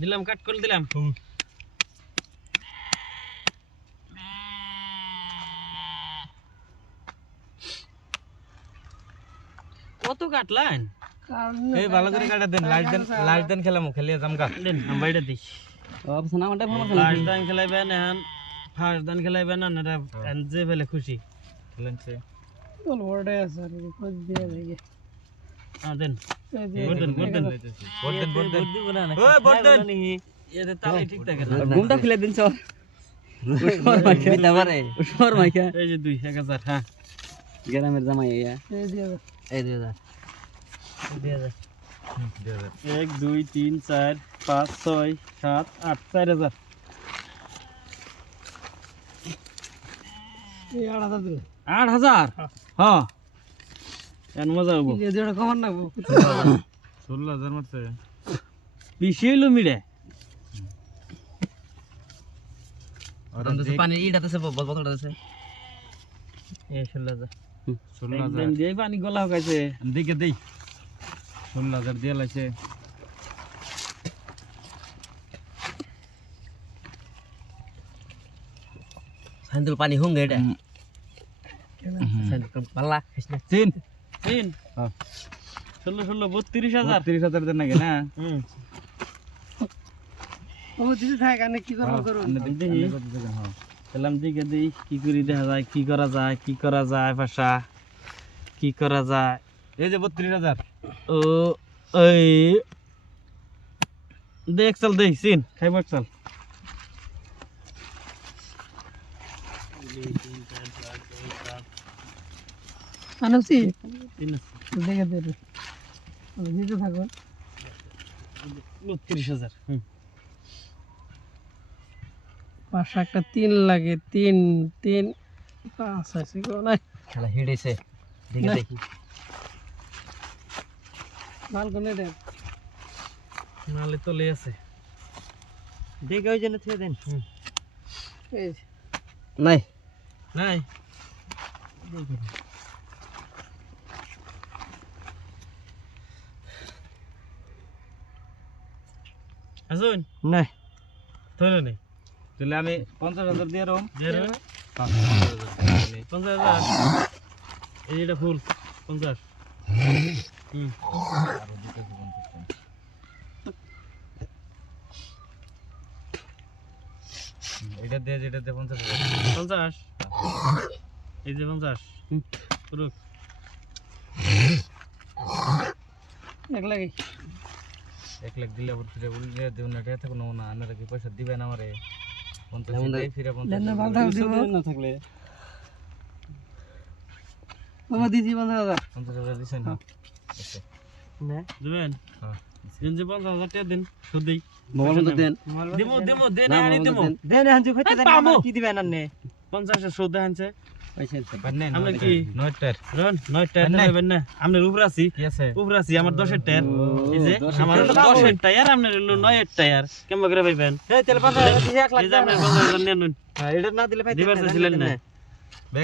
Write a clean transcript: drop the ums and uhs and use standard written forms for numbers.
দিলাম কাট করে দিলাম কত কাটলেন এই ভালো করে কাটা দেন লাস্ট দেন খেলামু খেলিয়ে জামগা দেন আমি বাইরে দিই অবশ্য না আমারটা ভালো লাস্ট দান খেলাইবেন এখন ফার্স্ট দান খেলাইবেন না এটা যে ফেলে খুশি খেলেনছে বল ওরটাই আছে আর কই দিয়ে লাগে দেন বর্দেন বর্দেন দিব না ওই বর্দেন এতে তালে ঠিক থাকে না ঘুমটা খুলে দিন স্যার উস্মার মাইকা মিতাবারে উস্মার মাইকা এই যে 1000 হ্যাঁ গ্রামের জামাই ইয়া এই 2000 1 2 3 4 5 6 7 8 4000 এই 8000 দিলে 8000 হ্যাঁ এন মজা হবো এই যেটা কমান না 16000 মারছে বেশি হইলো মিড়ে আর পানি ইটাতে সে বোতলটা আছে এই 16000 16000 দিয়ে পানি গলা হকাইছে দিকে দেই 16000 দিয়ে লাইছে সাইন্দুল পানি হুঙ্গে এটা সাইন্দুল পাল্লা খাইছনা তিন তিন হ্যাঁ 16 32000 33000 দেন নাকি না হুম ও দিদি থাক আনে কি করব করব হ্যাঁ সালাম দিকে দেই কি করি দেখা যায় কি করা যায় ভাষা কি করা যায় এই যে 32000 ও এই দেখ চল দেই সিন খাইব চল আনছি তিন দেখে দে দিতে থাকো 32000 হুম পাঁচশো একটা 3 লাগে 3 3 5 আছে গো নাই খেলা হিড়েছে দেখে না। দেখি মাল কোনে দে নালে তো লে আছে দেখে ওই জন্য থেকে দেন এই নাই নাই আসুন নাই ধরে নেই তাহলে আমি 50000 দিয়ে রম জেরো 50,000 এই এটা ফুল 50 হুম এটা দিয়ে যেটা দিয়ে 50000 50 এই যে 50 পুরো এক লাগে 1 লাখ দিলে আবার ফিরে উল্লে দেও না এটা থাকো না আনারা কি পয়সা দিবেন আমারে 50 দেই ফিরে 50 দেন মাল থাক দিব না থাকলে বাবা দিদি 50000 50000 দিছেন না আচ্ছা না দিবেন হ্যাঁ দিন যে 50,000 টাকা দিন সুদেই মোবাইল মতো দেন দিমো দেন আনি দিমো দেন হাঞ্জু খাইতে দেন পামু। আমার কি দিবেন আন্নে 50 এর সুদ আনছে পয়সা দিতে পান্নে না আমরা কি? নয়টার রন 9 টাকা নাই। দেবেন না আমরা উপরে আছি কি আছে উপরে আছি আমার 10 এর টায়ার এই যে 10 আমার 10 এর টায়ার আপনার হলো 9 এর টায়ার কেমন করে পাইবেন এই তেল 50000 দিয়ে 1 লাখ এই যে আপনার 50,000 নিয়ে নুন এটা না দিলে ভাই দিবার চাইছিলেন না ব্যাগ